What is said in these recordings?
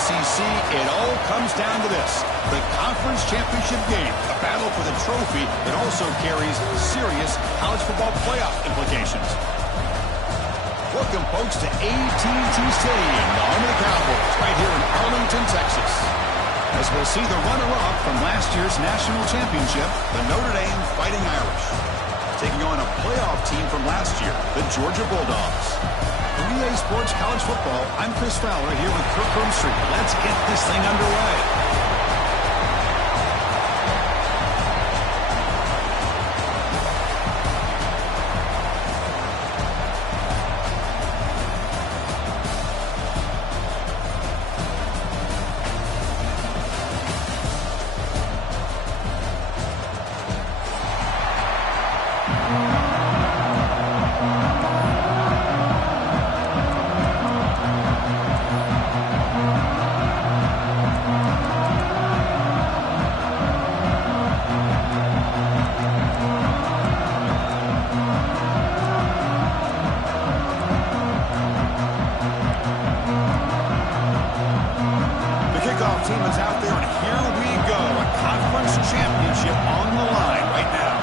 ACC, it all comes down to this. The Conference Championship game, a battle for the trophy that also carries serious college football playoff implications. Welcome, folks, to AT&T Stadium, the home of the Cowboys, right here in Arlington, Texas. As we'll see the runner-up from last year's national championship, the Notre Dame Fighting Irish, taking on a playoff team from last year, the Georgia Bulldogs. For EA Sports College Football, I'm Chris Fowler here with Kirk Street. Let's get this thing underway. Team is out there, and here we go. A conference championship on the line right now.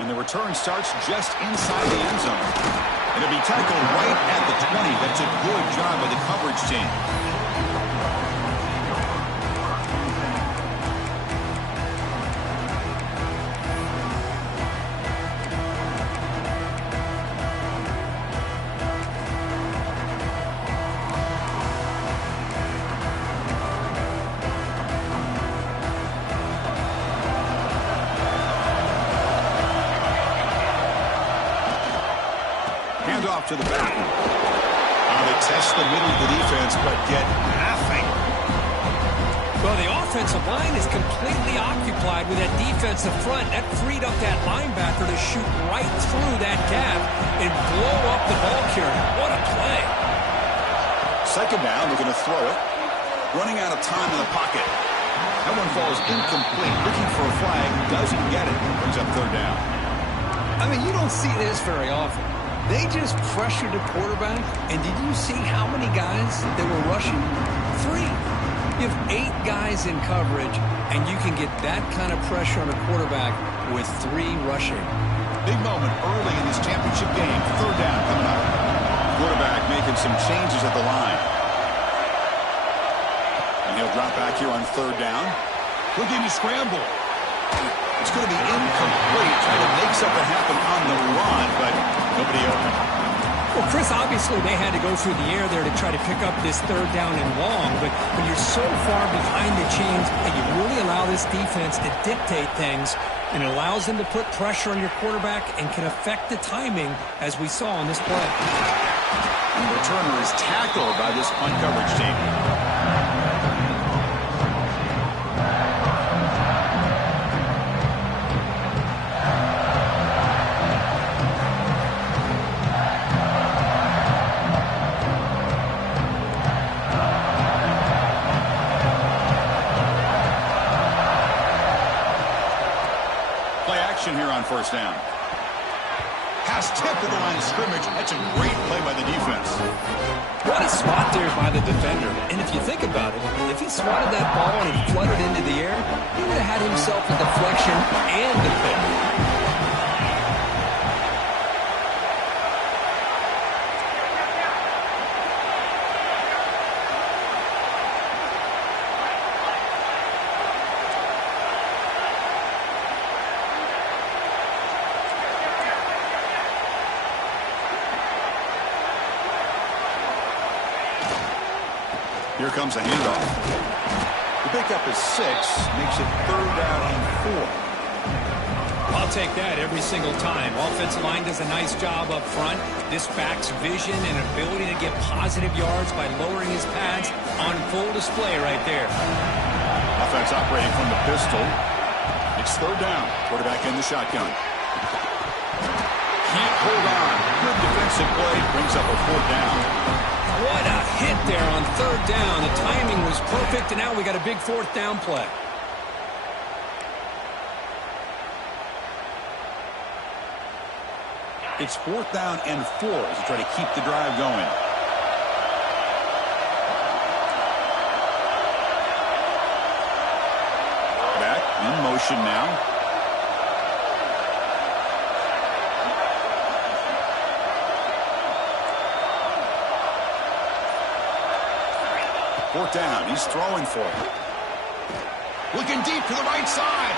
And the return starts just inside the end zone. And it'll be tackled right at the 20. That's a good job by the coverage team. Off to the back. They test the middle of the defense, but get nothing. Well, the offensive line is completely occupied with that defensive front. That freed up that linebacker to shoot right through that gap and blow up the ball carrier. What a play. Second down, they're going to throw it. Running out of time in the pocket. That one falls incomplete. Looking for a flag, doesn't get it. Brings up third down. I mean, you don't see this very often. They just pressured the quarterback, and did you see how many guys they were rushing? 3. You have 8 guys in coverage, and you can get that kind of pressure on a quarterback with 3 rushing. Big moment early in this championship game. Third down coming up. Quarterback making some changes at the line. And he'll drop back here on third down. He'll give you scramble. It's going to be incomplete, trying to make something happen on the run, but nobody open. Well, Chris, obviously they had to go through the air there to try to pick up this third down and long, but when you're so far behind the chains and you really allow this defense to dictate things, and it allows them to put pressure on your quarterback and can affect the timing, as we saw on this play. And the returner is tackled by this punt coverage team. Here on first down. Pass tipped to the line of scrimmage. That's a great play by the defense. What a spot there by the defender. And if you think about it, if he swatted that ball and it flooded into the air, he would have had himself a deflection and a pick. Here comes a handoff. The pickup is 6, makes it third down and 4. I'll take that every single time. Offensive line does a nice job up front. This back's vision and ability to get positive yards by lowering his pads on full display right there. Offense operating from the pistol. It's third down. Quarterback in the shotgun. Can't hold on. Good defensive play. Brings up a fourth down. What a hit there on third down. The timing was perfect, and now we got a big fourth down play. It's 4th down and 4 as they try to keep the drive going. Back in motion now. Fourth down. He's throwing for it. Looking deep to the right side.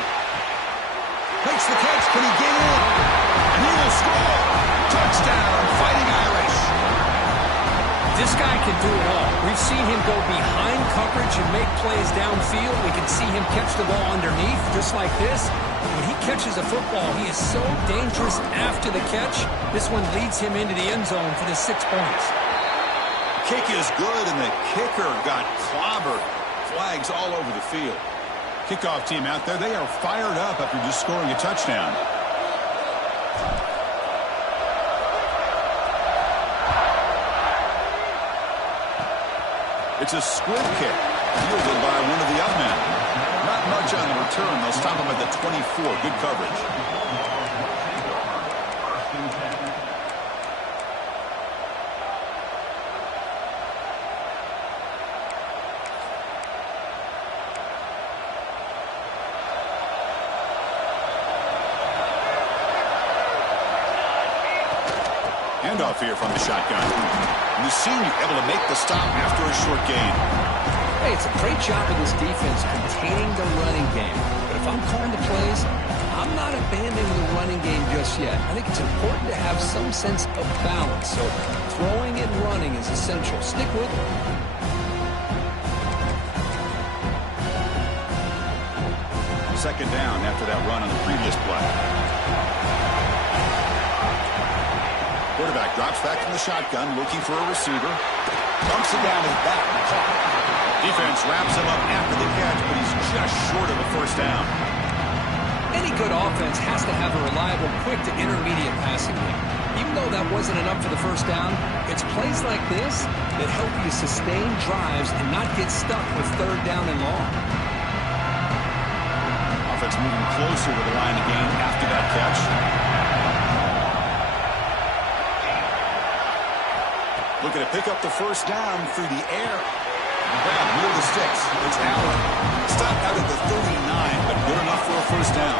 Makes the catch. Can he get in? And he will score. Touchdown, Fighting Irish. This guy can do it all. We've seen him go behind coverage and make plays downfield. We can see him catch the ball underneath, just like this. When he catches a football, he is so dangerous after the catch. This one leads him into the end zone for the 6 points. Kick is good, and the kicker got clobbered. Flags all over the field. Kickoff team out there, they are fired up after just scoring a touchdown. It's a squib kick, fielded by one of the up men. Not much on the return. They'll stop him at the 24. Good coverage. Handoff here from the shotgun. And the senior able to make the stop after a short gain. Hey, it's a great job of this defense containing the running game. But if I'm calling the plays, I'm not abandoning the running game just yet. I think it's important to have some sense of balance. So throwing and running is essential. Stick with it. Second down after that run on the previous play. Quarterback drops back from the shotgun, looking for a receiver. Dumps it down his back. Defense wraps him up after the catch, but he's just short of a first down. Any good offense has to have a reliable, quick to intermediate passing game. Even though that wasn't enough for the first down, it's plays like this that help you sustain drives and not get stuck with third down and long. Offense moving closer to the line of game after that catch. Looking to pick up the first down through the air. Grab near the sticks. It's Allen. Stopped out at the 39, but good enough for a first down.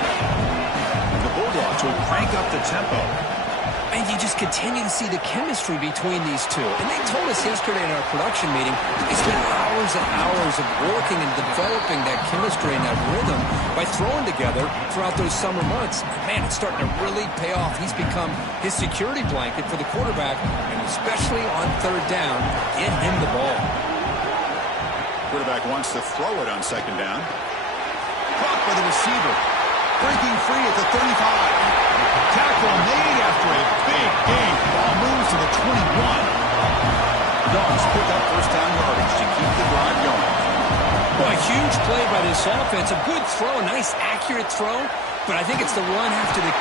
The Bulldogs will crank up the tempo. And you just continue to see the chemistry between these two. And they told us yesterday in our production meeting, they spent hours and hours of working and developing that chemistry and that rhythm by throwing together throughout those summer months. And man, it's starting to really pay off. He's become his security blanket for the quarterback, and especially on third down, get him the ball. Quarterback wants to throw it on second down. Caught by the receiver. Breaking free at the 35. Tackle made after a big gain. Ball moves to the 21. Dogs pick up first down yardage to keep the drive going. Boy, a huge play by this offense. A good throw, a nice accurate throw. But I think it's the run after the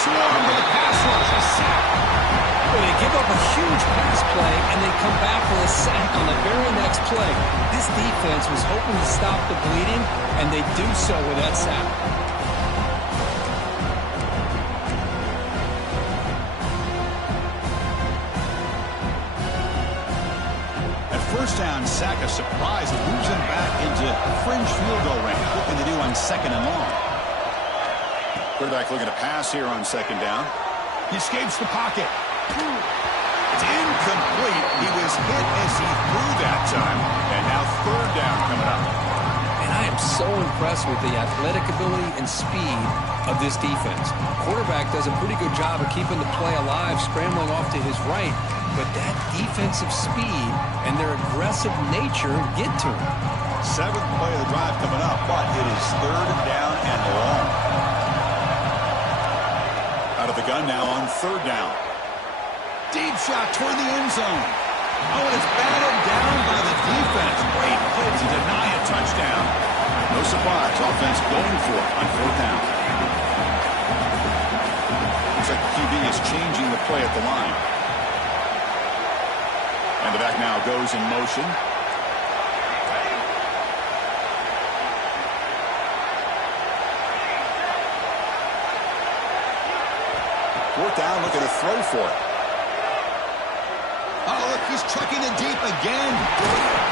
swarm with the pass rush. A sack. Boy, they give up a huge pass play, and they come back with a sack on the very next play. This defense was hoping to stop the bleeding, and they do so with that sack. First down, sack, a surprise. It moves him back into fringe field goal range. Looking to do on second and long. Quarterback looking to pass here on second down. He escapes the pocket. It's incomplete. He was hit as he threw that time. And now third down coming up. And I am so impressed with the athletic ability and speed of this defense. Quarterback does a pretty good job of keeping the play alive, scrambling off to his right. But that defensive speed and their aggressive nature get to him. Seventh play of the drive coming up, but it is third down and long. Out of the gun now on third down. Deep shot toward the end zone. Oh, and it's batted down by the defense. Great play to deny a touchdown. No surprise, offense going for it on fourth down. Looks like the QB is changing the play at the line. And the back now goes in motion. Fourth down, looking to throw for it. Oh, look, he's chucking it deep again.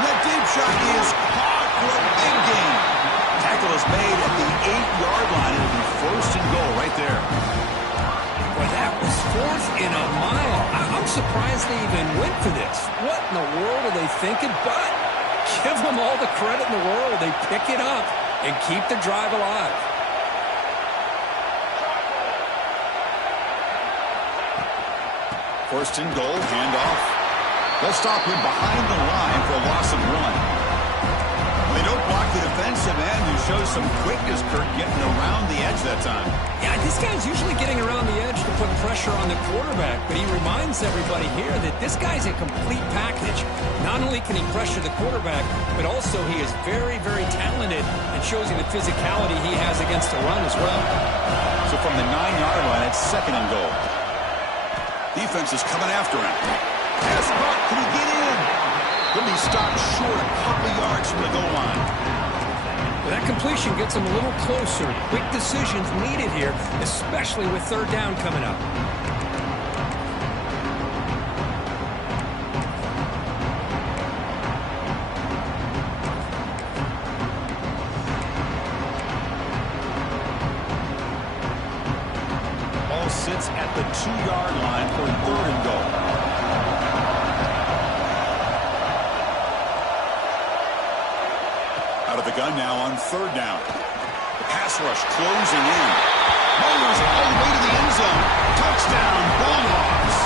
The deep shot is caught for a big gain. Tackle is made at the 8-yard line. It'll be first and goal right there. Boy, that was fourth in a mile. I'm surprised they even went for this. What in the world are they thinking? But give them all the credit in the world. They pick it up and keep the drive alive. First and goal, handoff. They'll stop him behind the line for a loss of 1. They don't block the defensive end, who shows some quickness, Kurt, getting around the edge that time. Yeah, this guy's usually getting around the edge to put pressure on the quarterback, but he reminds everybody here that this guy's a complete package. Not only can he pressure the quarterback, but also he is very, very talented and shows you the physicality he has against the run as well. So from the 9-yard line, it's second and goal. Defense is coming after him. Pass caught. Can he get in? He'll be stopped short a couple yards from the goal line. Well, that completion gets him a little closer. Quick decisions needed here, especially with third down coming up. Ball sits at the 2-yard line for third and goal. Out of the gun now on third down. The pass rush closing in. Mowers all the way to the end zone. Touchdown, Bulldogs.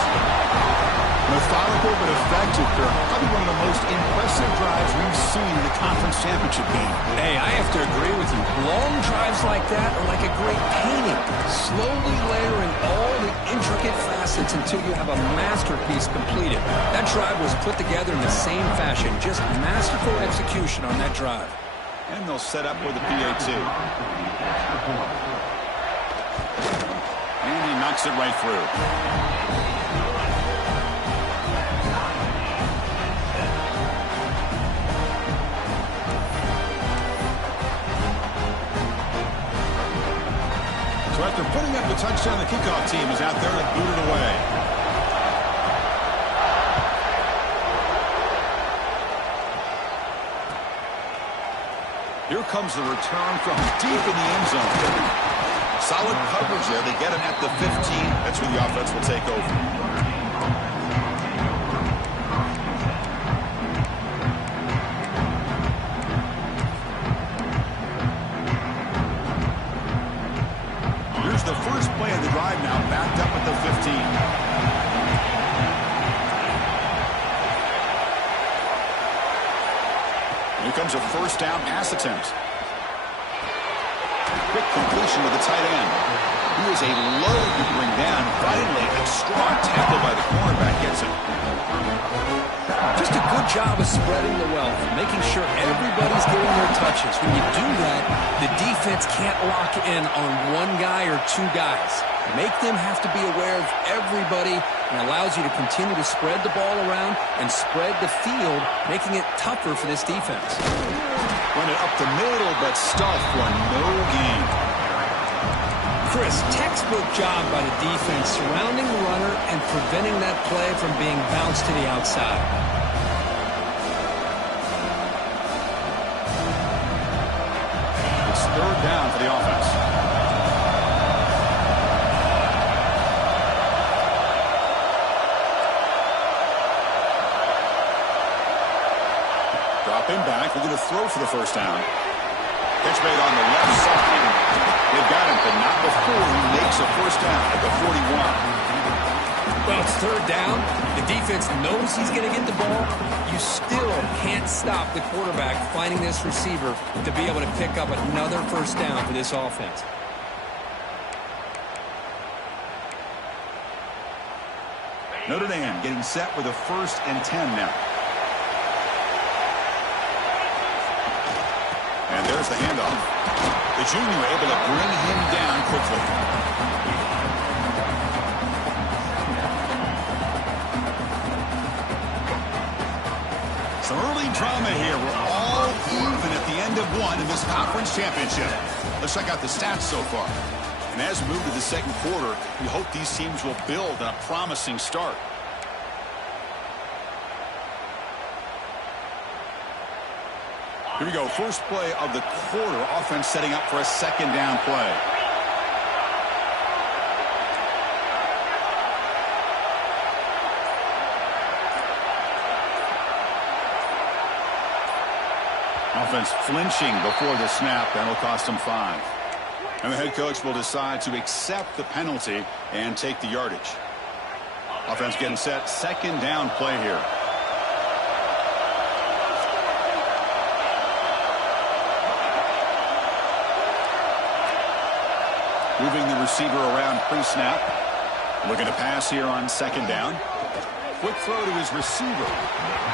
Methodical but effective, Kirk. Probably one of the most impressive drives we've seen in the conference championship game. Hey, I have to agree with you. Long drives like that are like a great painting. Slowly layering all the intricate facets until you have a masterpiece completed. That drive was put together in the same fashion. Just masterful execution on that drive. And they'll set up with a PAT. And he knocks it right through. So after putting up the touchdown, the kickoff team is out there to boot it away. Here comes the return from deep in the end zone. Solid coverage there. They get him at the 15. That's where the offense will take over. Here's the first play of the drive now, backed up at the 15. Here comes a first down pass attempt. Quick completion to the tight end. He is a load to bring down. Finally, a strong tackle by the cornerback gets him. Just a good job of spreading the wealth, making sure everybody's getting their touches. When you do that, the defense can't lock in on one guy or two guys. Make them have to be aware of everybody, and allows you to continue to spread the ball around and spread the field, making it tougher for this defense. Run it up the middle, but stuffed for no gain. Chris, textbook job by the defense surrounding the runner and preventing that play from being bounced to the outside. It's third down for the offense. Drop him back. We're going to throw for the first down. Catch made on the left side. They've got him, but not before he makes a first down at the 41. Well, it's third down. The defense knows he's going to get the ball. You still can't stop the quarterback finding this receiver to be able to pick up another first down for this offense. Notre Dame getting set with a 1st and 10 now. And there's the handoff. The junior able to bring him down quickly. Some early drama here. We're all even at the end of one in this conference championship. Let's check out the stats so far. And as we move to the second quarter, we hope these teams will build on a promising start. Here we go. First play of the quarter. Offense setting up for a second down play. Offense flinching before the snap. That'll cost them 5. And the head coach will decide to accept the penalty and take the yardage. Offense getting set. Second down play here. Moving the receiver around pre-snap. Looking to pass here on second down. Quick throw to his receiver.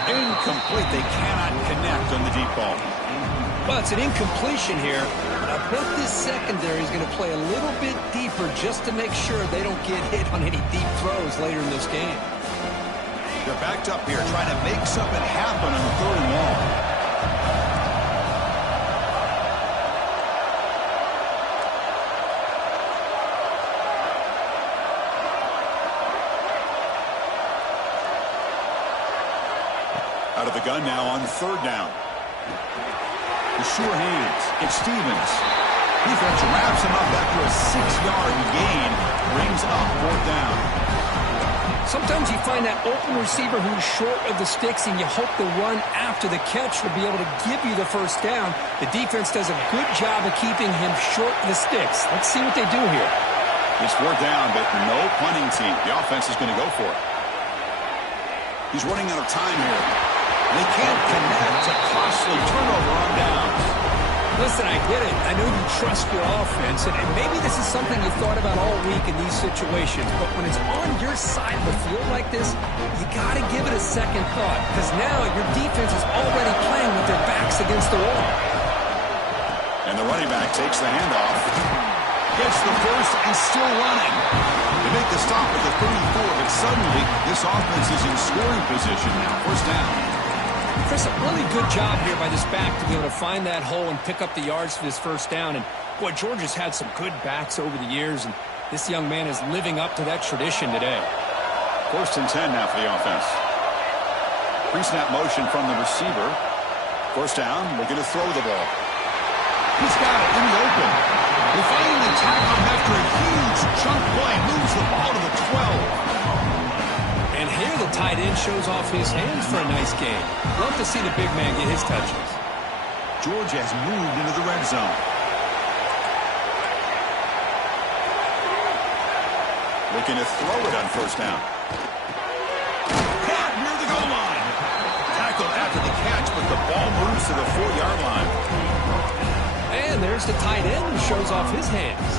Incomplete. They cannot connect on the deep ball. Well, it's an incompletion here. I bet this secondary is going to play a little bit deeper just to make sure they don't get hit on any deep throws later in this game. They're backed up here trying to make something happen on the third and long. Out of the gun now on third down. The sure hands. It's Stevens. Defense wraps him up after a 6-yard gain. Brings up fourth down. Sometimes you find that open receiver who's short of the sticks, and you hope the run after the catch will be able to give you the first down. The defense does a good job of keeping him short of the sticks. Let's see what they do here. It's fourth down, but no punting team. The offense is going to go for it. He's running out of time here. They can't connect. A costly turnover on downs. Listen, I get it. I know you trust your offense, and maybe this is something you thought about all week in these situations, but when it's on your side of the field like this, you got to give it a second thought, because now your defense is already playing with their backs against the wall. And the running back takes the handoff. Gets the first and still running. They make the stop at the 34, but suddenly this offense is in scoring position now. First down. Chris, a really good job here by this back to be able to find that hole and pick up the yards for this first down. And, boy, Georgia's had some good backs over the years, and this young man is living up to that tradition today. First and 10 now for the offense. Pre-snap motion from the receiver. First down, looking to throw the ball. He's got it in the open. They finally tackle him after a huge chunk play. Moves the ball to the 12. And here the tight end shows off his hands for a nice game. Love to see the big man get his touches. Georgia has moved into the red zone. Looking to throw it on first down. Caught near the goal line. Tackled after the catch, but the ball moves to the 4-yard line. And there's the tight end who shows off his hands.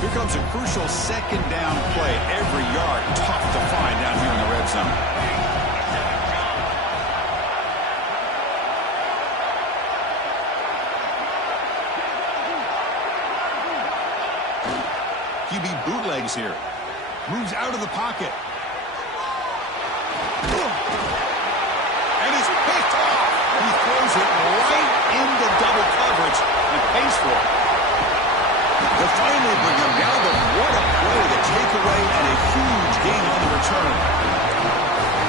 Here comes a crucial second down play. Every yard tough to find down here in the red zone. QB bootlegs here. Moves out of the pocket. And is picked off. He throws it right into double coverage and pays for it. They'll finally bring him down, but what a play. The takeaway and a huge gain on the return.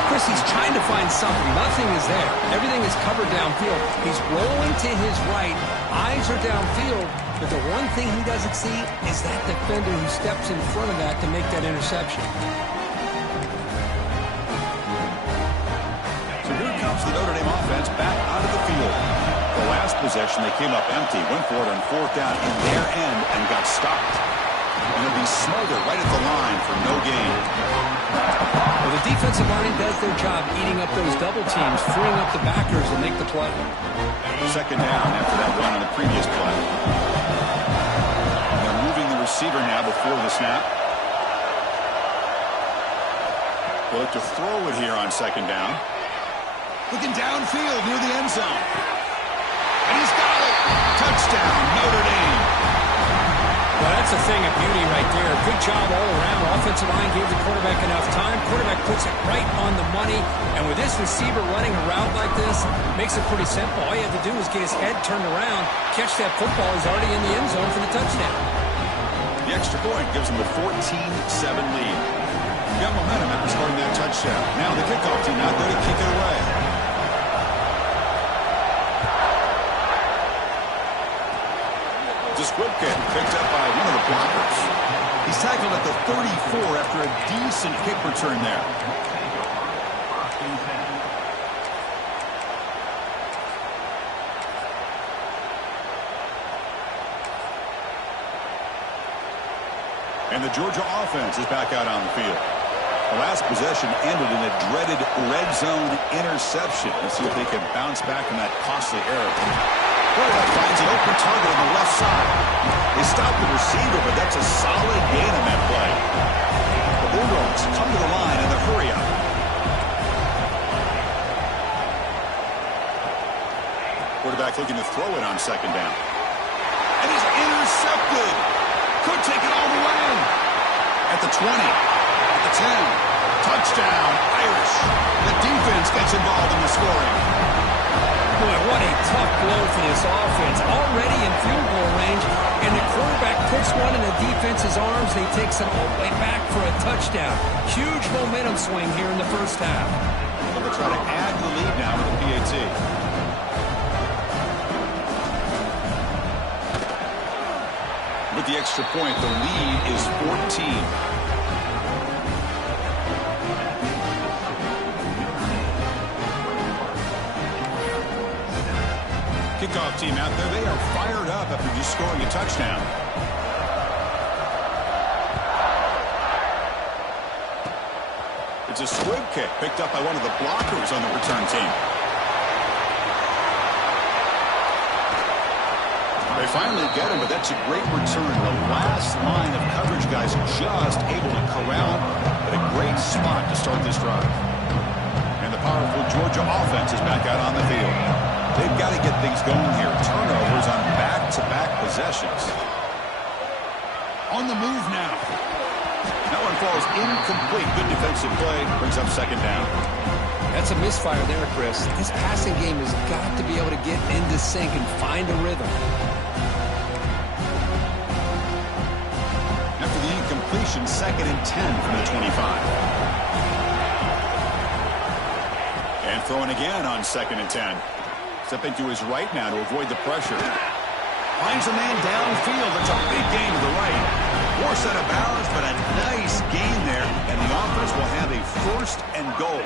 Chris, he's trying to find something. Nothing is there. Everything is covered downfield. He's rolling to his right. Eyes are downfield. But the one thing he doesn't see is that defender who steps in front of that to make that interception. So here comes the Notre Dame offense back onto the field. The last possession, they came up empty, went for it on fourth down in their end and got stopped. And it'll be Smolder right at the line for no gain. Well, the defensive line does their job eating up those double teams, freeing up the backers to make the play. Second down after that run on the previous play. And they're moving the receiver now before the snap. They'll look to throw it here on second down. Looking downfield near the end zone. And he's got it. Touchdown, Notre Dame. Well, that's a thing of beauty right there. Good job all around. Offensive line gave the quarterback enough time. Quarterback puts it right on the money. And with this receiver running a route like this, makes it pretty simple. All you have to do is get his head turned around, catch that football. He's already in the end zone for the touchdown. The extra point gives them a 14-7 lead. You got momentum after scoring that touchdown. Now the kickoff team out there to kick it away. Squibkick picked up by one of the blockers. He's tackled at the 34 after a decent kick return there. And the Georgia offense is back out on the field. The last possession ended in a dreaded red zone interception. Let's see if they can bounce back from that costly error. Quarterback finds an open target on the left side. They stop the receiver, but that's a solid gain on that play. The Bulldogs come to the line in the hurry-up. Quarterback looking to throw it on second down. And he's intercepted. Could take it all the way. At the 20. At the 10. Touchdown, Irish. The defense gets involved in the scoring. Boy, what a tough blow for this offense. Already in field goal range, and the quarterback puts one in the defense's arms, and he takes it all the way back for a touchdown. Huge momentum swing here in the first half. So they'll try to add to the lead now with the PAT. With the extra point, the lead is 14. Kickoff team out there, they are fired up after just scoring a touchdown. It's a squib kick picked up by one of the blockers on the return team. They finally get him, but that's a great return. The last line of coverage guys just able to corral, but a great spot to start this drive. And the powerful Georgia offense is back out on the field. They've got to get things going here. Turnovers on back-to-back possessions. On the move now. That one falls incomplete. Good defensive play. Brings up second down. That's a misfire there, Chris. This passing game has got to be able to get into sync and find a rhythm. After the incompletion, 2nd and 10 from the 25. And throwing again on 2nd and 10. Stepping to his right now to avoid the pressure. Finds a man downfield. That's a big gain to the right. Poor set of balance, but a nice gain there. And the offense will have a 1st and goal.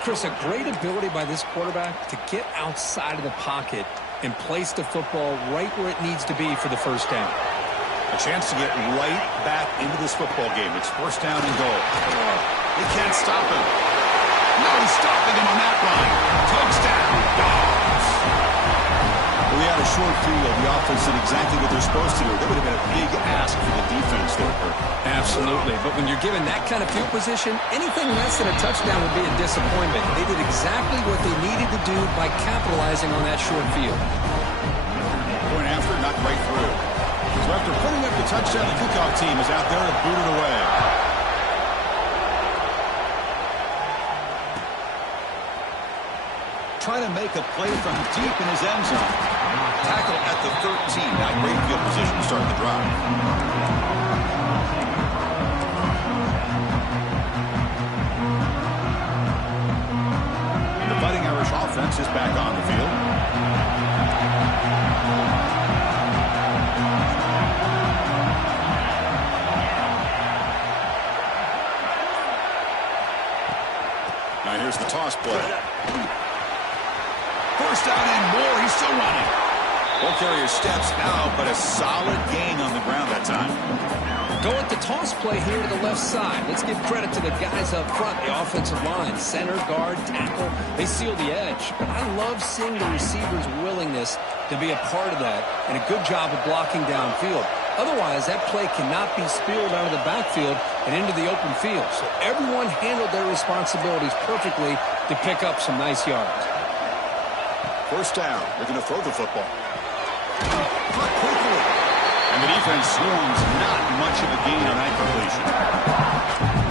Chris, a great ability by this quarterback to get outside of the pocket and place the football right where it needs to be for the 1st down. A chance to get right back into this football game. It's 1st down and goal. They can't stop him. No stopping him on that line. Touchdown, Dogs. Well, we had a short field. The offense did exactly what they're supposed to do. That would have been a big ask for the defense there, Kirk. Absolutely. But when you're given that kind of field position, anything less than a touchdown would be a disappointment. They did exactly what they needed to do by capitalizing on that short field. Going after, not right through. So after putting up the touchdown, the kickoff team is out there to boot it away. Trying to make a play from deep in his end zone. Tackle at the 13. Now great field position to start the drive. And the Fighting Irish offense is back on the field. Now here's the toss play. 1st down and more. He's still running. Ball carrier steps out, but a solid gain on the ground that time. Go with the toss play here to the left side. Let's give credit to the guys up front, the offensive line. Center, guard, tackle, they seal the edge. But I love seeing the receiver's willingness to be a part of that and a good job of blocking downfield. Otherwise, that play cannot be spilled out of the backfield and into the open field. So everyone handled their responsibilities perfectly to pick up some nice yards. 1st down. They're going to throw the football. Not quickly. And the defense swarms, not much of a gain on that completion.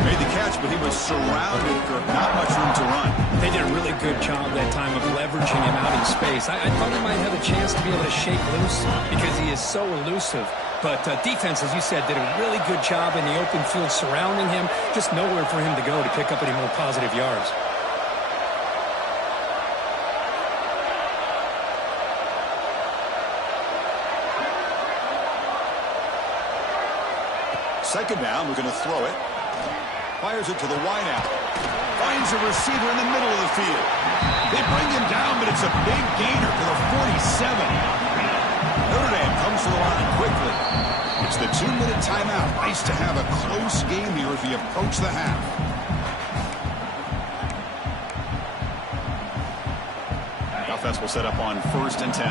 Made the catch, but he was surrounded for not much room to run. They did a really good job that time of leveraging him out in space. I thought he might have a chance to be able to shake loose because he is so elusive. But defense, as you said, did a really good job in the open field surrounding him. Just nowhere for him to go to pick up any more positive yards. Second down, we're going to throw it. Fires it to the wideout. Finds a receiver in the middle of the field. They bring him down, but it's a big gainer to the 47. Notre Dame comes to the line quickly. It's the 2-minute timeout. Nice to have a close game here as we approach the half. The offense will set up on 1st and 10.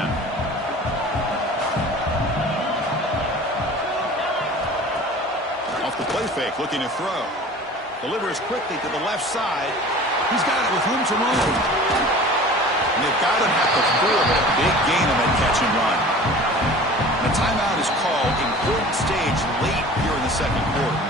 Off the play fake, looking to throw. Delivers quickly to the left side. He's got it with room to roam. And they've got him at the 4, but a big gain on that catch and run. The timeout is called. Important stage late here in the second quarter.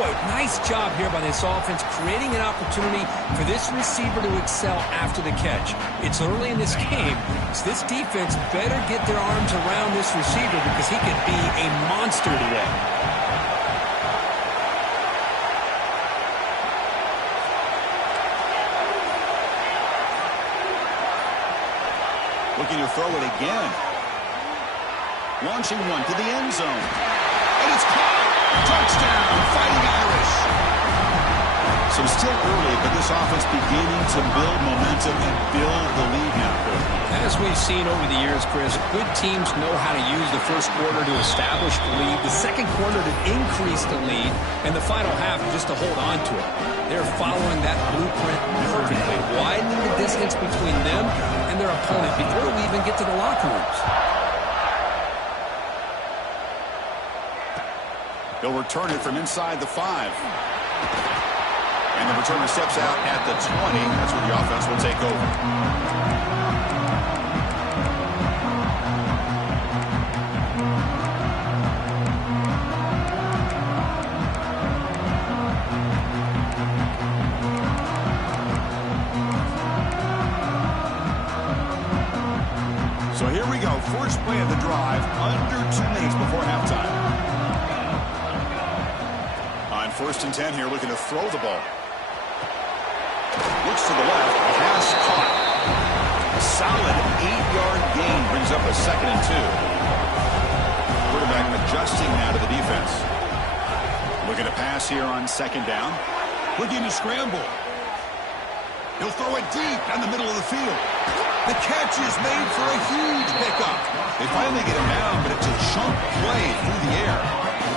Boy, nice job here by this offense, creating an opportunity for this receiver to excel after the catch. It's early in this game, so this defense better get their arms around this receiver because he could be a monster today. Looking to throw it again. Launching one to the end zone. And it's caught. Touchdown, Fighting Irish. So still early, but this offense beginning to build momentum and build the lead now. As we've seen over the years, Chris, good teams know how to use the first quarter to establish the lead, the second quarter to increase the lead, and the final half just to hold on to it. They're following that blueprint perfectly, widening the distance between them and their opponent before we even get to the locker rooms. They'll return it from inside the 5. And the returner steps out at the 20. That's where the offense will take over. So here we go. First play of the drive, under 2 minutes before halftime. On 1st and 10 here, looking to throw the ball. Looks to the left, pass caught. A solid 8-yard gain brings up a 2nd and 2. Quarterback adjusting now to the defense. Looking to pass here on 2nd down. Looking to scramble. He'll throw it deep down the middle of the field. The catch is made for a huge pickup. They finally get him down, but it's a chunk play through the air.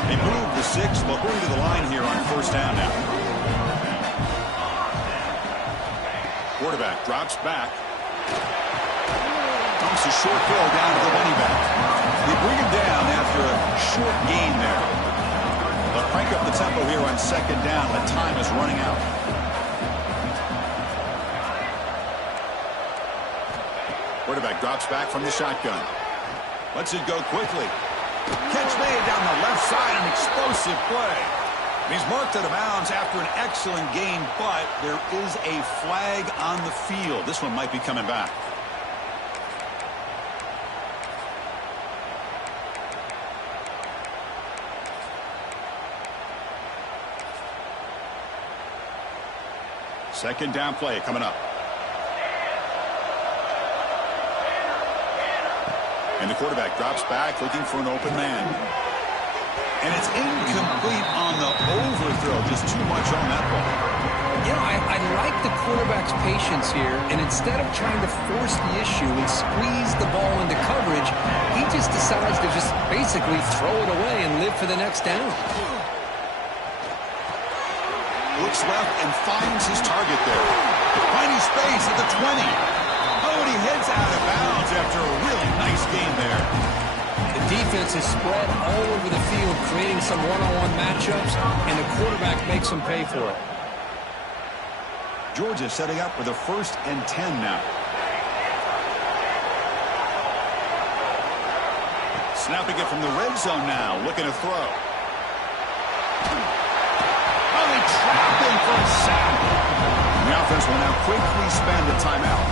They move the 6. They'll bring to the line here on 1st down now. Quarterback drops back. Dumps a short throw down to the running back. They bring him down after a short gain there. They'll crank up the tempo here on 2nd down. The time is running out. Quarterback drops back from the shotgun. Lets it go quickly. Catch made down the left side, an explosive play. He's marked out of bounds after an excellent game, but there is a flag on the field. This one might be coming back. Second down play coming up. And the quarterback drops back, looking for an open man. And it's incomplete on the overthrow. Just too much on that ball. You know, I like the quarterback's patience here, and instead of trying to force the issue and squeeze the ball into coverage, he just decides to just basically throw it away and live for the next down. Looks left and finds his target there. Finding space at the 20. Oh, and he heads out of bounds after a really nice game there. The defense is spread all over the field, creating some one-on-one matchups, and the quarterback makes them pay for it. Georgia setting up for the 1st and 10 now. Snapping it from the red zone now, looking to throw. Oh, they trap him for a sack. The offense will now quickly spend a timeout.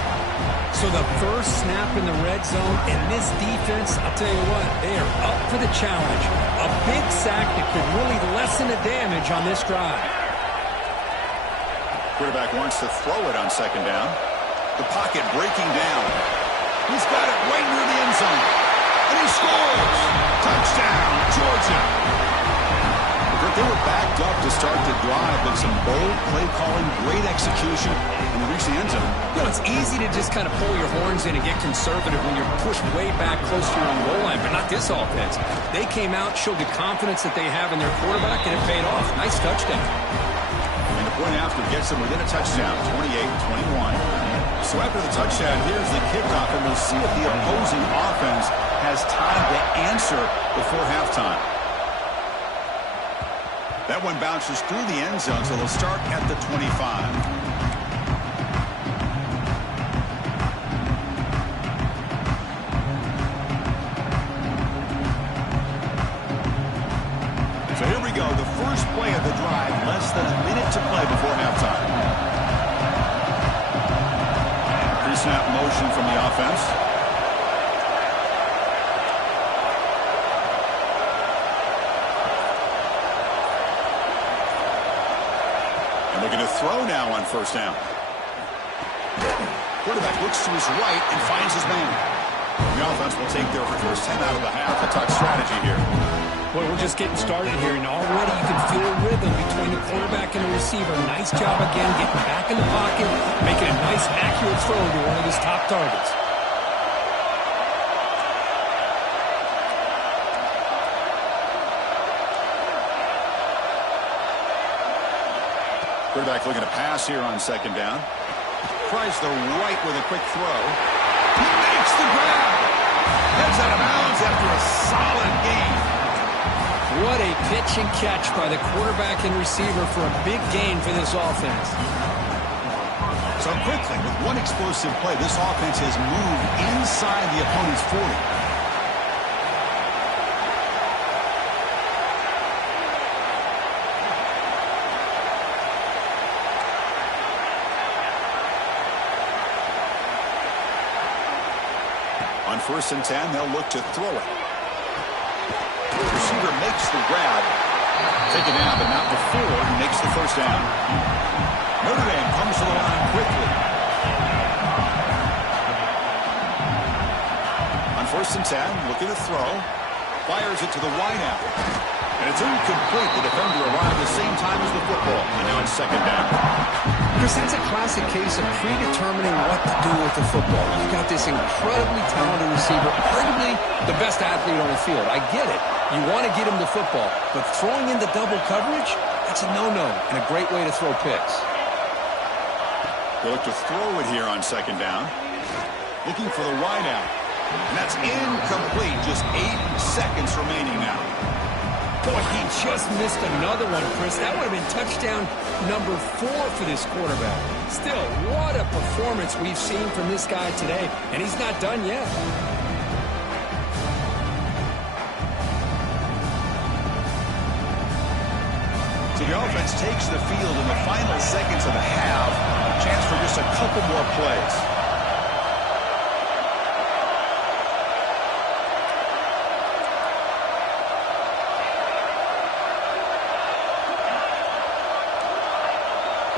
So the first snap in the red zone, and this defense, I'll tell you what, they are up for the challenge. A big sack that could really lessen the damage on this drive. Quarterback wants to throw it on second down. The pocket breaking down. He's got it right near the end zone. And he scores! Touchdown, Georgia! They were backed up to start the drive, but some bold play calling, great execution, and they reached the end zone. You know, it's easy to just kind of pull your horns in and get conservative when you're pushed way back close to your own goal line, but not this offense. They came out, showed the confidence that they have in their quarterback, and it paid off. Nice touchdown. And the point after gets them within a touchdown, 28-21. So after the touchdown, here's the kickoff, and we'll see if the opposing offense has time to answer before halftime. That one bounces through the end zone, so they'll start at the 25. So here we go, the first play of the drive, less than a minute to play before halftime. Pre-snap motion from the offense. Looking to throw now on first down. Quarterback looks to his right and finds his man. The offense will take their first 10 out of the half. A touch strategy here. Well, we're just getting started here, and already you can feel a rhythm between the quarterback and the receiver. Nice job again getting back in the pocket, making a nice, accurate throw to one of his top targets. Quarterback looking to pass here on second down. Tries the right with a quick throw. He makes the grab. Heads out of bounds after a solid gain. What a pitch and catch by the quarterback and receiver for a big gain for this offense. So quickly, with one explosive play, this offense has moved inside the opponent's 40. On 1st and 10, they'll look to throw it. The receiver makes the grab. Taken down, but not before he makes the first down. Notre Dame comes to the line quickly. On 1st and 10, looking to throw. Fires it to the wideout. And it's incomplete. The defender arrived at the same time as the football. And now it's second down. Chris, that's a classic case of predetermining what to do with the football. You've got this incredibly talented receiver, arguably the best athlete on the field. I get it. You want to get him the football, but throwing into double coverage, that's a no-no and a great way to throw picks. They'll look to throw it here on second down. Looking for the wideout. And that's incomplete. Just 8 seconds remaining now. Boy, he just missed another one, Chris. That would have been touchdown number 4 for this quarterback. Still, what a performance we've seen from this guy today, and he's not done yet. So the offense takes the field in the final seconds of the half. Chance for just a couple more plays.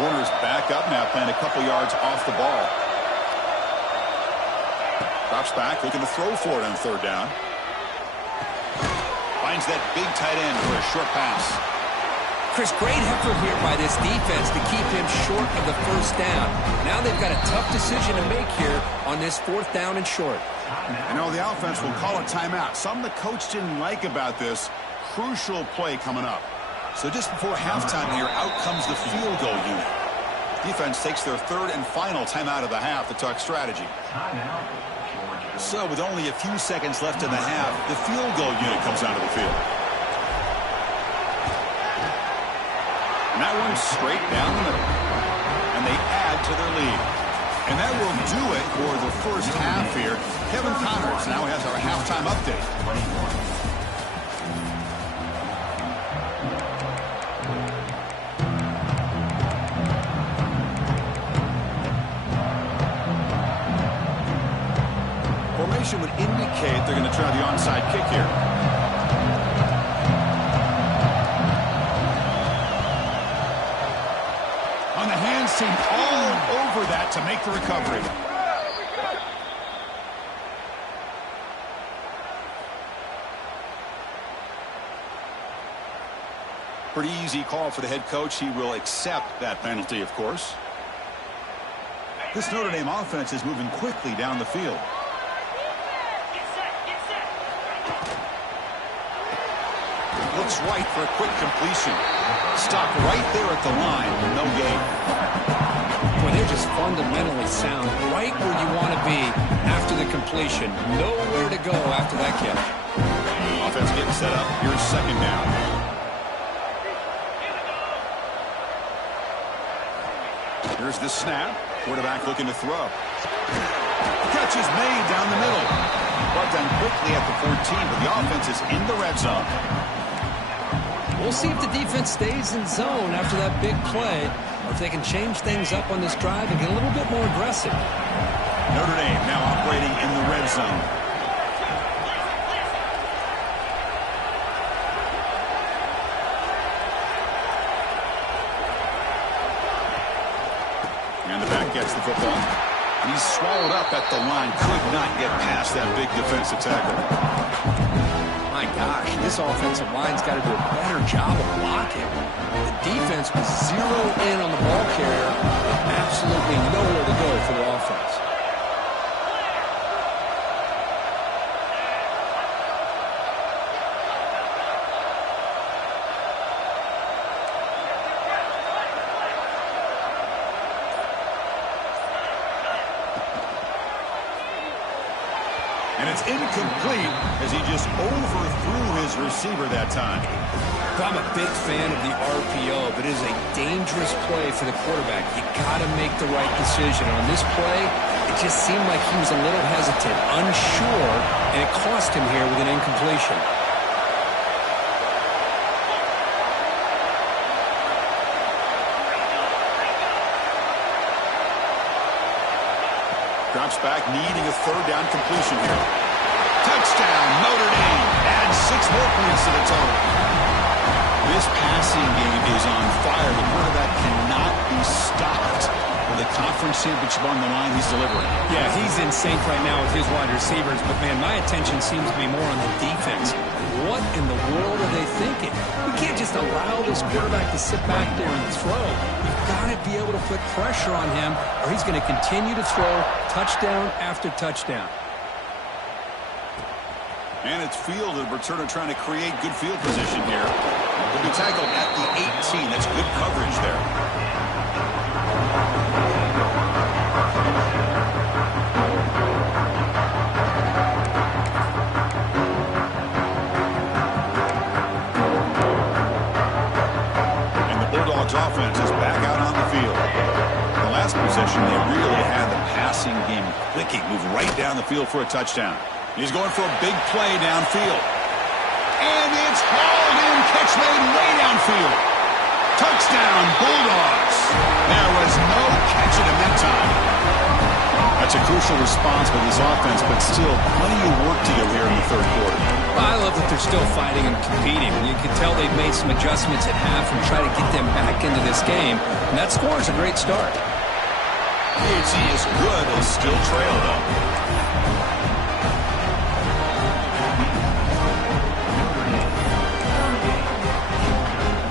Corners back up now, playing a couple yards off the ball. Drops back, looking to throw for it on third down. Finds that big tight end for a short pass. Chris, great effort here by this defense to keep him short of the first down. Now they've got a tough decision to make here on this 4th down and short. You know, the offense will call a timeout. Something the coach didn't like about this. Crucial play coming up. So just before halftime here, out comes the field goal unit. Defense takes their 3rd and final timeout of the half to talk strategy. So with only a few seconds left in the half, the field goal unit comes out of the field. And that one's straight down the middle. And they add to their lead. And that will do it for the first half here. Kevin Connors now has our halftime update. Formation would indicate they're going to try the onside kick here. On the hands team, all over that to make the recovery. Pretty easy call for the head coach. He will accept that penalty, of course. This Notre Dame offense is moving quickly down the field. Looks right for a quick completion. Stop right there at the line. No gain. Boy, they're just fundamentally sound. Right where you want to be after the completion. Nowhere to go after that catch. Offense getting set up. Here's second down. Here's the snap. Quarterback looking to throw. Catch is made down the middle. Brought down quickly at the 14, but the offense is in the red zone. We'll see if the defense stays in zone after that big play, or if they can change things up on this drive and get a little bit more aggressive. Notre Dame now operating in the red zone. And the back gets the football. He's swallowed up at the line. Could not get past that big defensive tackle. My gosh, this offensive line's got to do a better job of blocking. The defense was zeroed in on the ball carrier. Absolutely nowhere to go for the offense. And it's incomplete as he just overthrew his receiver that time. I'm a big fan of the RPO, but it is a dangerous play for the quarterback. You got to make the right decision. On this play, it just seemed like he was a little hesitant, unsure, and it cost him here with an incompletion. Drops back, needing a third down completion here. Touchdown, Notre Dame. Adds 6 more points to the total. This passing game is on fire. The quarterback cannot be stopped. With the conference championship on the line, he's delivering. Yeah, he's in sync right now with his wide receivers, but man, my attention seems to be more on the defense. What in the world are they thinking? We can't just allow this quarterback to sit back there and throw. You've got to be able to put pressure on him, or he's going to continue to throw touchdown after touchdown. And it's fielded. Returner trying to create good field position here. He'll be tackled at the 18. That's good coverage there. And the Bulldogs offense is back out on the field. The last possession, they really had the passing game clicking. Move right down the field for a touchdown. He's going for a big play downfield. And it's hauled in. Catch made way downfield. Touchdown, Bulldogs. There was no catch at him that time. That's a crucial response by this offense, but still plenty of work to do here in the third quarter. I love that they're still fighting and competing. You can tell they've made some adjustments at half and try to get them back into this game. And that score is a great start. PHC is good. They'll still trail, though.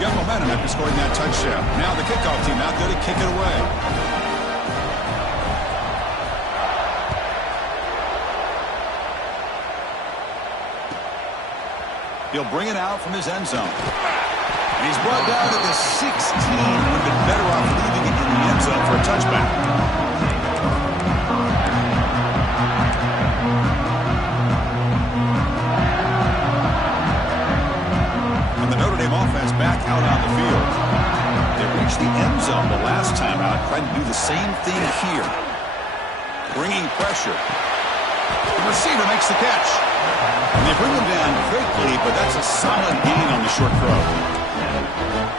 Got momentum after scoring that touchdown. Now the kickoff team out there to kick it away. He'll bring it out from his end zone. And he's brought down to the 16. Would have been better off leaving it in the end zone for a touchback. Notre Dame offense back out on the field. They reached the end zone the last time out, trying to do the same thing here. bringing pressure. The receiver makes the catch. And they bring him down quickly, but that's a solid gain on the short throw.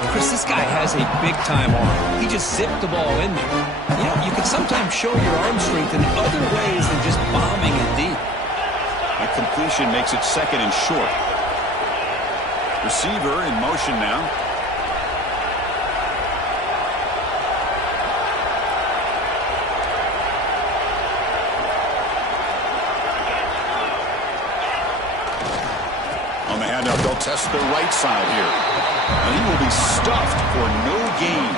Chris, this guy has a big-time arm. He just zipped the ball in there. You know, you can sometimes show your arm strength in other ways than just bombing it deep. That completion makes it second and short. Receiver in motion now. On the handoff, they'll test the right side here. And he will be stuffed for no gain.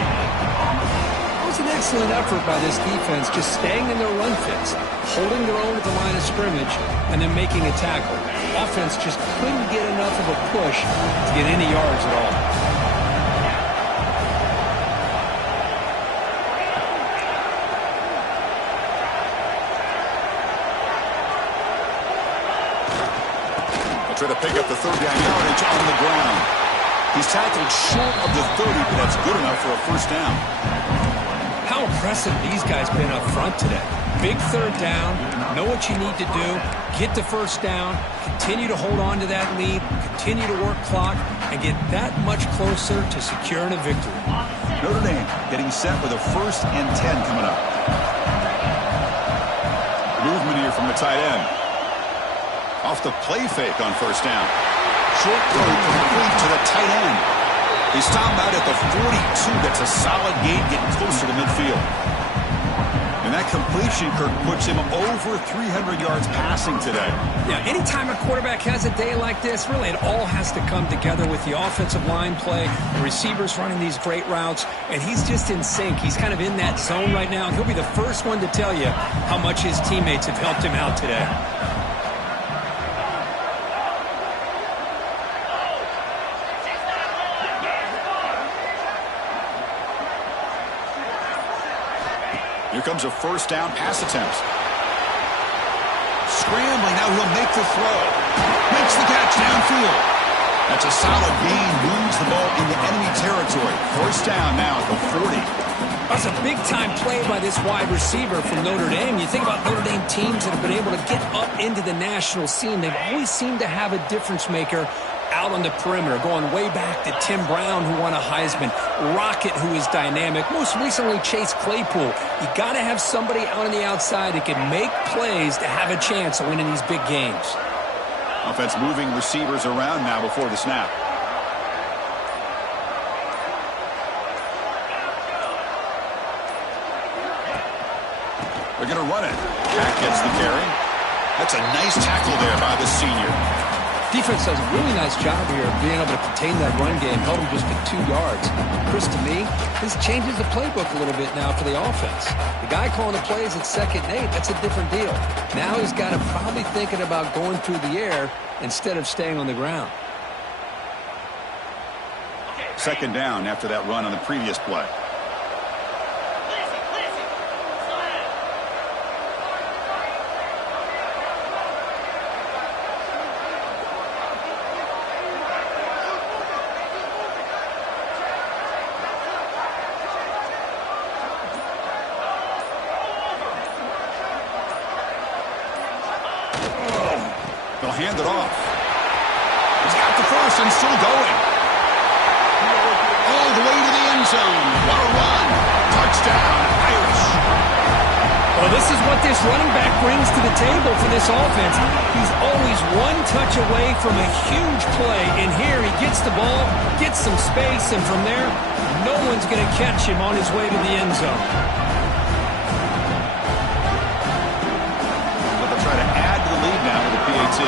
It was an excellent effort by this defense, just staying in their run fits, holding their own at the line of scrimmage, and then making a tackle. Offense just couldn't get enough of a push to get any yards at all. They'll try to pick up the third down yardage on the ground. He's tackled short of the 30, but that's good enough for a first down. How impressive these guys been up front today. Big third down, know what you need to do, get the first down, continue to hold on to that lead, continue to work clock, and get that much closer to securing a victory. Notre Dame getting set with a 1st and 10 coming up. Movement here from the tight end. Off the play fake on first down. Short throw complete to the tight end. He stopped out at the 42. That's a solid gain, getting closer to midfield. And that completion, Kirk, puts him over 300 yards passing today. Yeah, anytime a quarterback has a day like this, really it all has to come together with the offensive line play, the receivers running these great routes, and he's just in sync. He's kind of in that zone right now, and he'll be the first one to tell you how much his teammates have helped him out today. Here comes a first down pass attempt. Scrambling, now he'll make the throw. Makes the catch downfield. That's a solid gain, moves the ball into enemy territory. First down now at the 40. That's a big-time play by this wide receiver from Notre Dame. You think about Notre Dame teams that have been able to get up into the national scene. They've always seemed to have a difference maker out on the perimeter, going way back to Tim Brown, who won a Heisman, Rocket, who is dynamic, most recently Chase Claypool. You got to have somebody out on the outside that can make plays to have a chance of winning these big games. Offense moving receivers around now before the snap. They're going to run it. Cat gets the carry. That's a nice tackle there by the senior. Defense does a really nice job here of being able to contain that run game, held him just to 2 yards. Chris, to me, this changes the playbook a little bit now for the offense. The guy calling the plays at 2nd and 8, that's a different deal. Now he's got to probably thinking about going through the air instead of staying on the ground. Second down after that run on the previous play. They'll hand it off. He's got the first and still going. All the way to the end zone. What a run. Touchdown, Irish. Well, this is what this running back brings to the table for this offense. He's always one touch away from a huge play. And here he gets the ball, gets some space, and from there, no one's going to catch him on his way to the end zone. Try to add to the lead now with the PAT.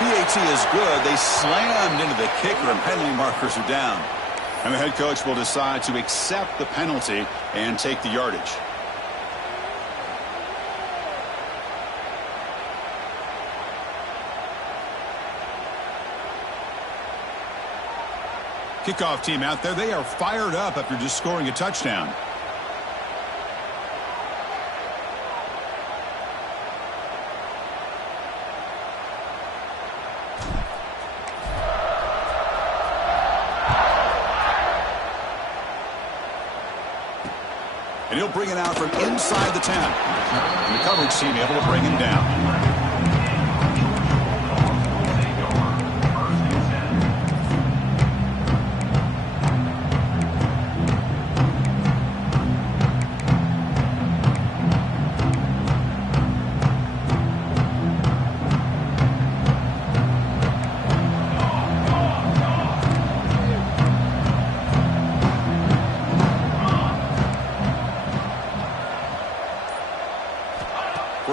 PAT is good. They slammed into the kicker, and penalty markers are down. And the head coach will decide to accept the penalty and take the yardage. Kickoff team out there. They are fired up after just scoring a touchdown. And he'll bring it out from inside the 10. And the coverage team able to bring him down.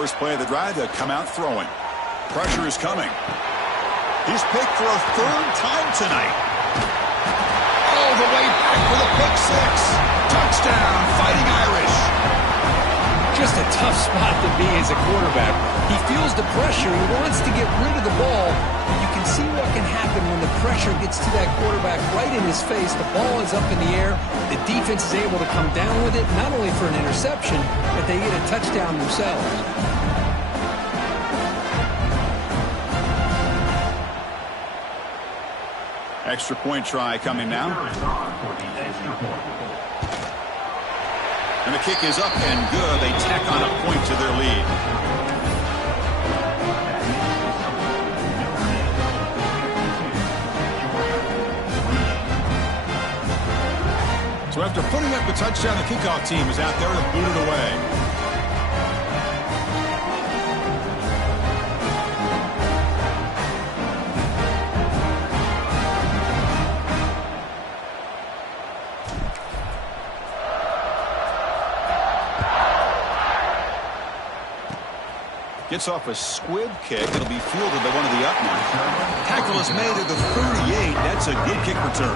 First play of the drive, they'll come out throwing. Pressure is coming. He's picked for a third time tonight. All the way back for the pick six. Touchdown, Fighting Irish. Just a tough spot to be as a quarterback. He feels the pressure. He wants to get rid of the ball. You can see what can happen when the pressure gets to that quarterback right in his face. The ball is up in the air. The defense is able to come down with it, not only for an interception, but they get a touchdown themselves. Extra point try coming now. And the kick is up and good. They tack on a point to their lead. So after putting up the touchdown, the kickoff team is out there to boot it away. Gets off a squib kick. It'll be fielded by one of the up men. Tackle is made at the 38. That's a good kick return.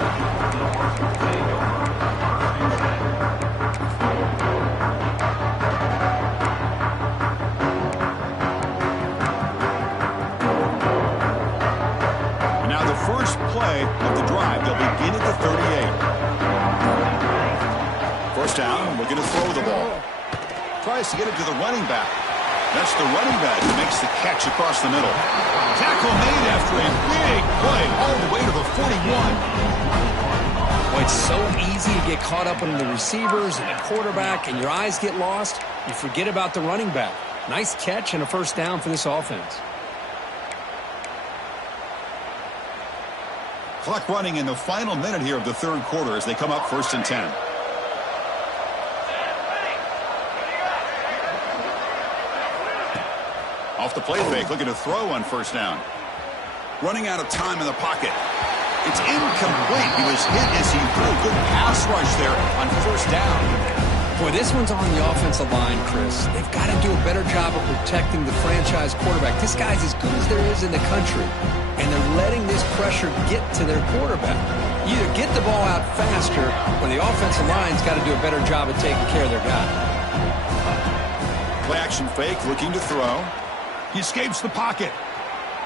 And now the first play of the drive. They'll begin at the 38. First down, looking to throw the ball. Tries to get it to the running back. That's the running back who makes the catch across the middle. Tackle made after a big play all the way to the 41. Well, it's so easy to get caught up in the receivers and the quarterback, and your eyes get lost. You forget about the running back. Nice catch and a first down for this offense. Clock running in the final minute here of the third quarter as they come up 1st and 10. Off the play fake, looking to throw on first down. Running out of time in the pocket. It's incomplete. He was hit as he threw a good pass rush there on first down. Boy, this one's on the offensive line, Chris. They've got to do a better job of protecting the franchise quarterback. This guy's as good as there is in the country, and they're letting this pressure get to their quarterback. Either get the ball out faster, or the offensive line's got to do a better job of taking care of their guy. Play action fake, looking to throw. He escapes the pocket.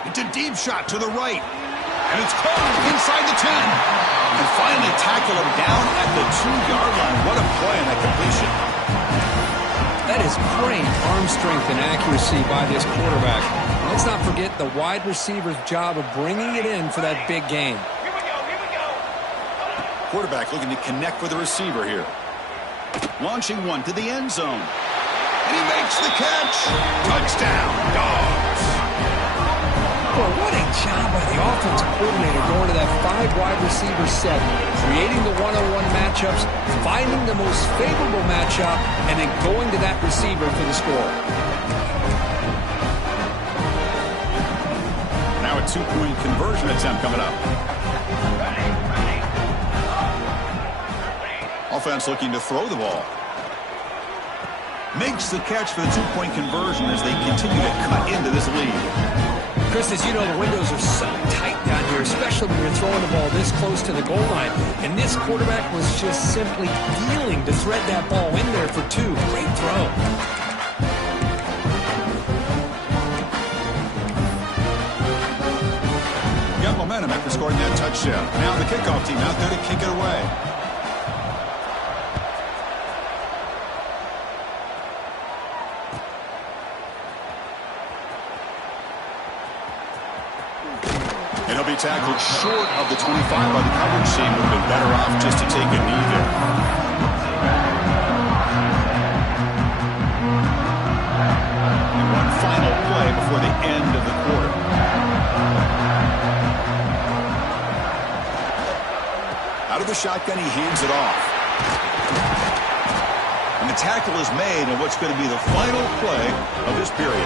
It's a deep shot to the right. And it's caught inside the 10. And finally tackle him down at the 2-yard line. What a play on that completion. That is great arm strength and accuracy by this quarterback. Let's not forget the wide receiver's job of bringing it in for that big game. Here we go. Quarterback looking to connect with the receiver here. Launching one to the end zone. And he makes the catch. Touchdown, Dogs. Well, what a job by the offensive coordinator going to that 5-wide receiver set, creating the one-on-one matchups, finding the most favorable matchup, and then going to that receiver for the score. Now a 2-point conversion attempt coming up. Offense looking to throw the ball. Makes the catch for the 2-point conversion as they continue to cut into this lead. Chris, as you know, the windows are so tight down here, especially when you're throwing the ball this close to the goal line. And this quarterback was just simply dealing to thread that ball in there for 2. Great throw. Got momentum after scoring that touchdown. Now the kickoff team out there to kick it away. And he'll be tackled short of the 25 by the coverage team. Would have been better off just to take a knee there. the shotgun, he hands it off. And the tackle is made on what's going to be the final play of this period.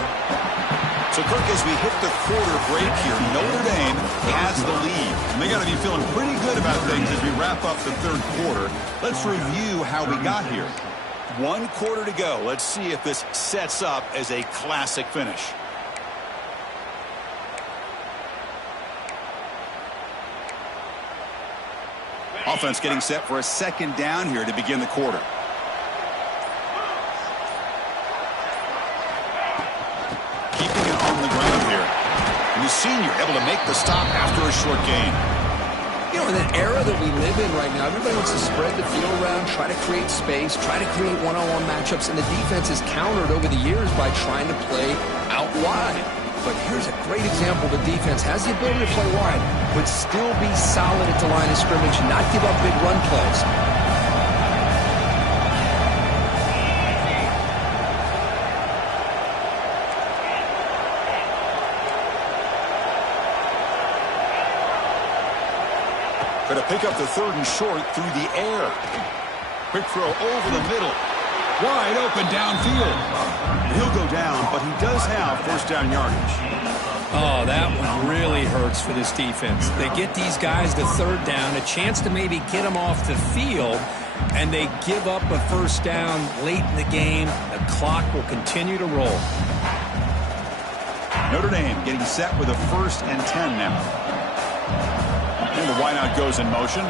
So, Kirk, as we hit the quarter break here, Notre Dame has the lead. And they got to be feeling pretty good about things as we wrap up the third quarter. Let's review how we got here. 1 quarter to go. Let's see if this sets up as a classic finish. Offense getting set for a second down here to begin the quarter. Keeping it on the ground here. And the senior able to make the stop after a short gain. You know, in an era that we live in right now, everybody wants to spread the field around, try to create space, try to create one-on-one matchups, and the defense has countered over the years by trying to play out wide. But here's a great example. The defense has the ability to play wide, but still be solid at the line of scrimmage, not give up big run plays. Going to pick up the 3rd and short through the air. Quick throw over the middle. Wide open downfield. He'll go down, but he does have first down yardage. Oh, that one really hurts for this defense. They get these guys to 3rd down, a chance to maybe get them off the field, and they give up a first down late in the game. The clock will continue to roll. Notre Dame getting set with a 1st and 10 now. And the wideout goes in motion.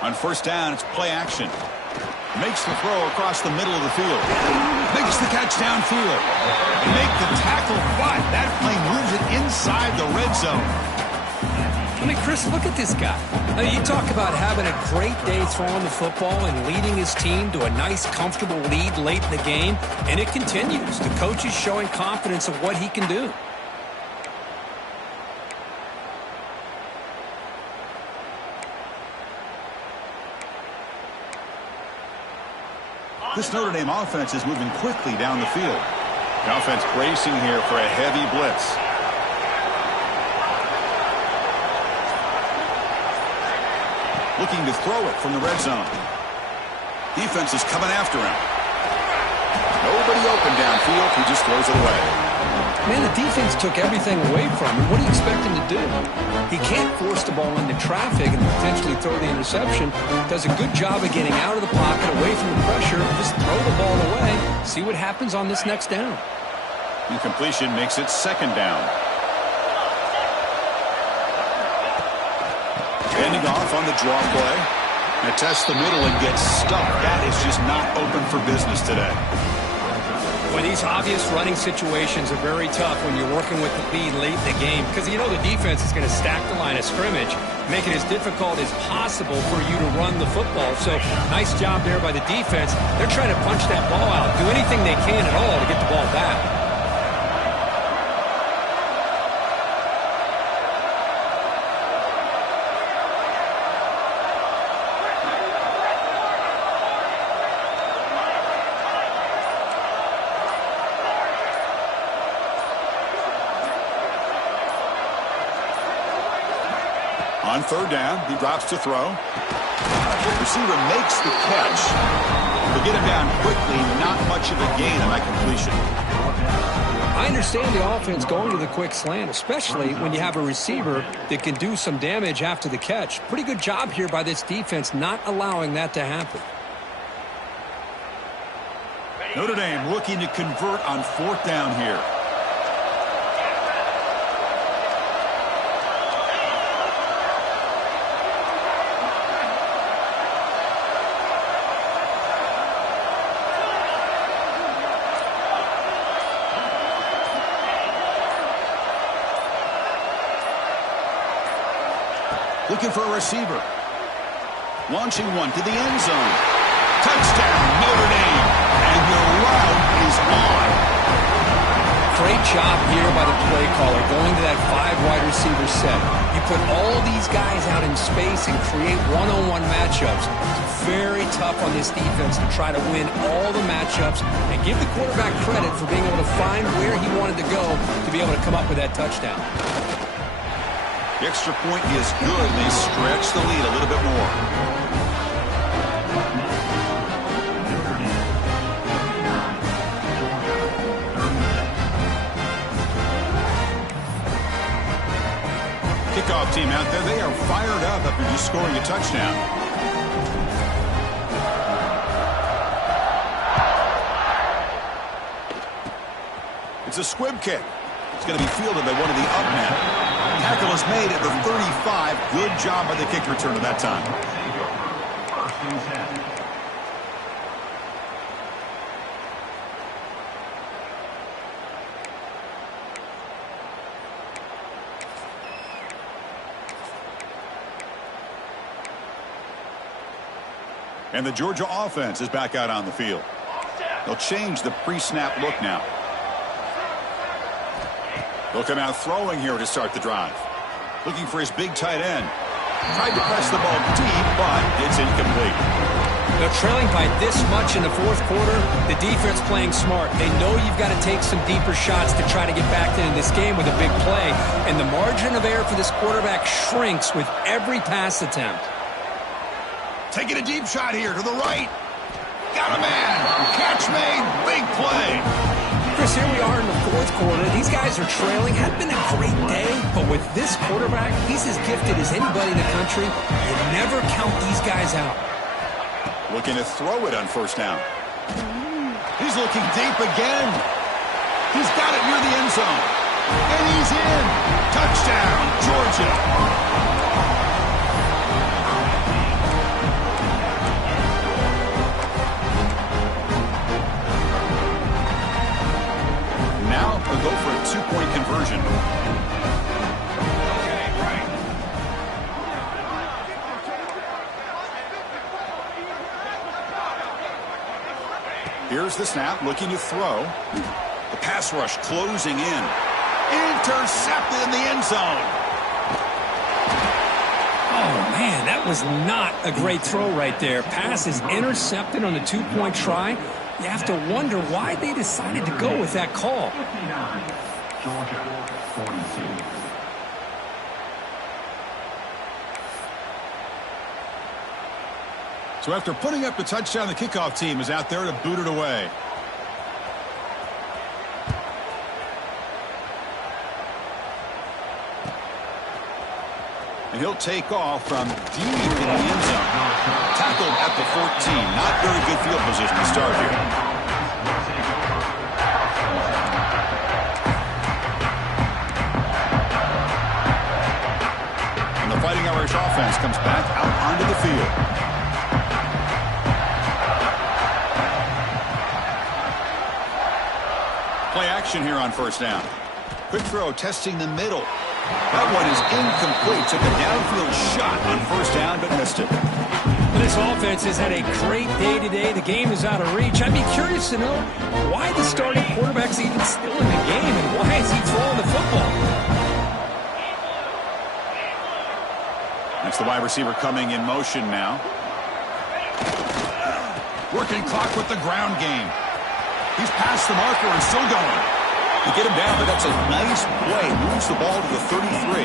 On first down, it's play action. Makes the throw across the middle of the field. Makes the catch downfield. And make the tackle, but that play moves it inside the red zone. I mean, Chris, look at this guy. I mean, you talk about having a great day throwing the football and leading his team to a nice, comfortable lead late in the game, and it continues. The coach is showing confidence of what he can do. This Notre Dame offense is moving quickly down the field. The offense bracing here for a heavy blitz. Looking to throw it from the red zone. Defense is coming after him. Nobody open downfield. He just throws it away. Man, the defense took everything away from him. What do you expect him to do? He can't force the ball into traffic and potentially throw the interception. Does a good job of getting out of the pocket, away from the pressure. Just throw the ball away. See what happens on this next down. Incompletion makes it 2nd down. Handing off on the draw play. And test the middle and gets stuck. That is just not open for business today. Well, these obvious running situations are very tough when you're working with the lead late in the game because you know the defense is going to stack the line of scrimmage, make it as difficult as possible for you to run the football. So nice job there by the defense. They're trying to punch that ball out, do anything they can at all to get the ball back. On 3rd down, he drops to throw. Receiver makes the catch. They get him down quickly, not much of a gain on that completion. I understand the offense going to the quick slant, especially when you have a receiver that can do some damage after the catch. Pretty good job here by this defense not allowing that to happen. Notre Dame looking to convert on 4th down here. Looking for a receiver. Launching one to the end zone. Touchdown, Notre Dame. And the route is on. Great job here by the play caller going to that 5 wide receiver set. You put all these guys out in space and create one-on-one matchups. It's very tough on this defense to try to win all the matchups and give the quarterback credit for being able to find where he wanted to go to be able to come up with that touchdown. The extra point is good. They stretch the lead a little bit more. Kickoff team out there, they are fired up after just scoring a touchdown. It's a squib kick. It's going to be fielded by one of the up men. Tackle is made at the 35. Good job by the kick returner that time. And the Georgia offense is back out on the field. They'll change the pre-snap look now. They'll come out throwing here to start the drive. Looking for his big tight end. Tried to press the ball deep, but it's incomplete. They're trailing by this much in the fourth quarter. The defense playing smart. They know you've got to take some deeper shots to try to get back into this game with a big play. And the margin of error for this quarterback shrinks with every pass attempt. Taking a deep shot here to the right. Got a man. Catch made. Big play. Chris, here we are in the fourth quarter. These guys are trailing. Had been a great day, but with this quarterback, he's as gifted as anybody in the country. You never count these guys out. Looking to throw it on first down. He's looking deep again. He's got it near the end zone. And he's in. Touchdown, Georgia. Now they'll go for a two-point conversion. Here's the snap, looking to throw. The pass rush closing in. Intercepted in the end zone. Oh, man, that was not a great throw right there. Pass is intercepted on the two-point try. You have to wonder why they decided to go with that call. Georgia 42. So after putting up the touchdown, the kickoff team is out there to boot it away. And he'll take off from deep in the end zone. Tackled at the 14. Not very good field position to start here. And the Fighting Irish offense comes back out onto the field. Play action here on first down. Quick throw testing the middle. That one is incomplete. Took a downfield shot on first down, but missed it. This offense has had a great day today. The game is out of reach. I'd be curious to know why the starting quarterback's even still in the game and why is he throwing the football? That's the wide receiver coming in motion now. Working clock with the ground game. He's past the marker and still going. You get him down, but that's a nice play. Moves the ball to the 33.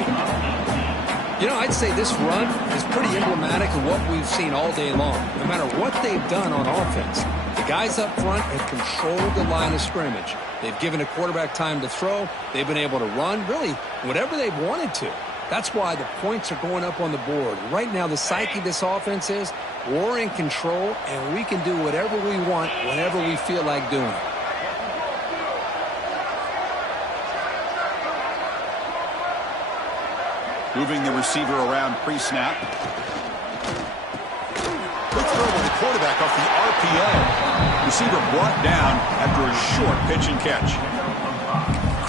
You know, I'd say this run is pretty emblematic of what we've seen all day long. No matter what they've done on offense, the guys up front have controlled the line of scrimmage. They've given a quarterback time to throw. They've been able to run, really, whatever they've wanted to. That's why the points are going up on the board. Right now, the psyche of this offense is we're in control, and we can do whatever we want whenever we feel like doing it. Moving the receiver around pre-snap. Quick throw to the quarterback off the RPO. Receiver brought down after a short pitch and catch.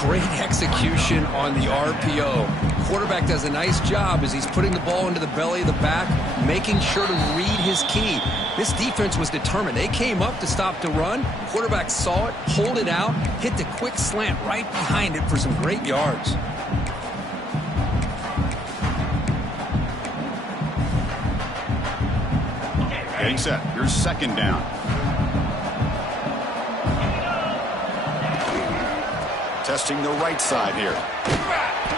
Great execution on the RPO. quarterback does a nice job as he's putting the ball into the belly of the back, making sure to read his key. This defense was determined. They came up to stop the run. Quarterback saw it, pulled it out, hit the quick slant right behind it for some great yards. Getting set. Here's second down. Testing the right side here.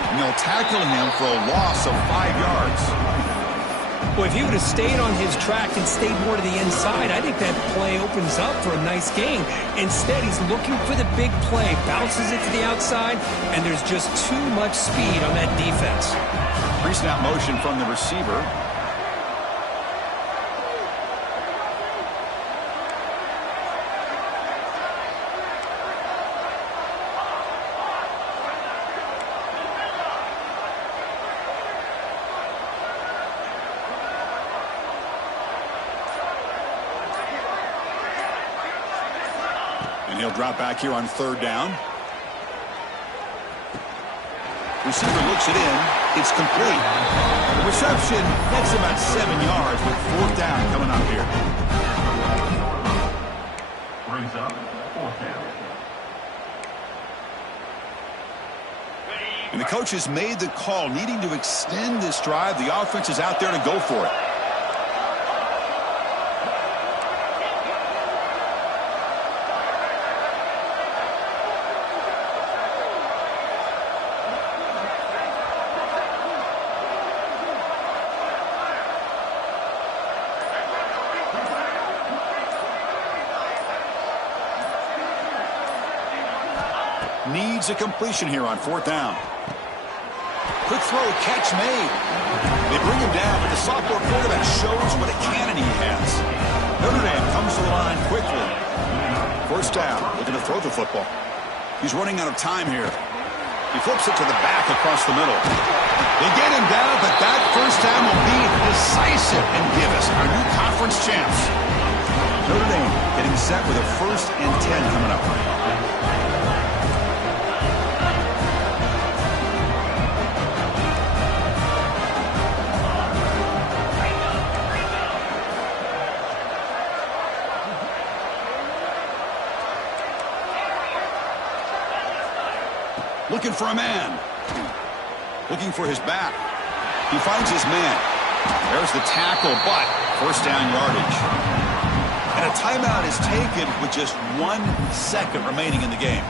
And they'll tackle him for a loss of 5 yards. Well, if he would have stayed on his track and stayed more to the inside, I think that play opens up for a nice gain. Instead, he's looking for the big play, bounces it to the outside, and there's just too much speed on that defense. Pre-snap motion from the receiver. And he'll drop back here on third down. Receiver looks it in. It's complete. The reception, that's about 7 yards with fourth down coming up here. Brings up fourth down. And the coach has made the call, needing to extend this drive. The offense is out there to go for it. Needs a completion here on fourth down. Quick throw, catch made. They bring him down, but the sophomore quarterback shows what a cannon he has. Notre Dame comes to the line quickly. First down, looking to throw the football. He's running out of time here. He flips it to the back across the middle. They get him down, but that first down will be decisive and give us our new conference champs. Notre Dame getting set with a 1st and 10 coming up. Looking for a man. Looking for his back. He finds his man. There's the tackle, but first down yardage. And a timeout is taken with just 1 second remaining in the game.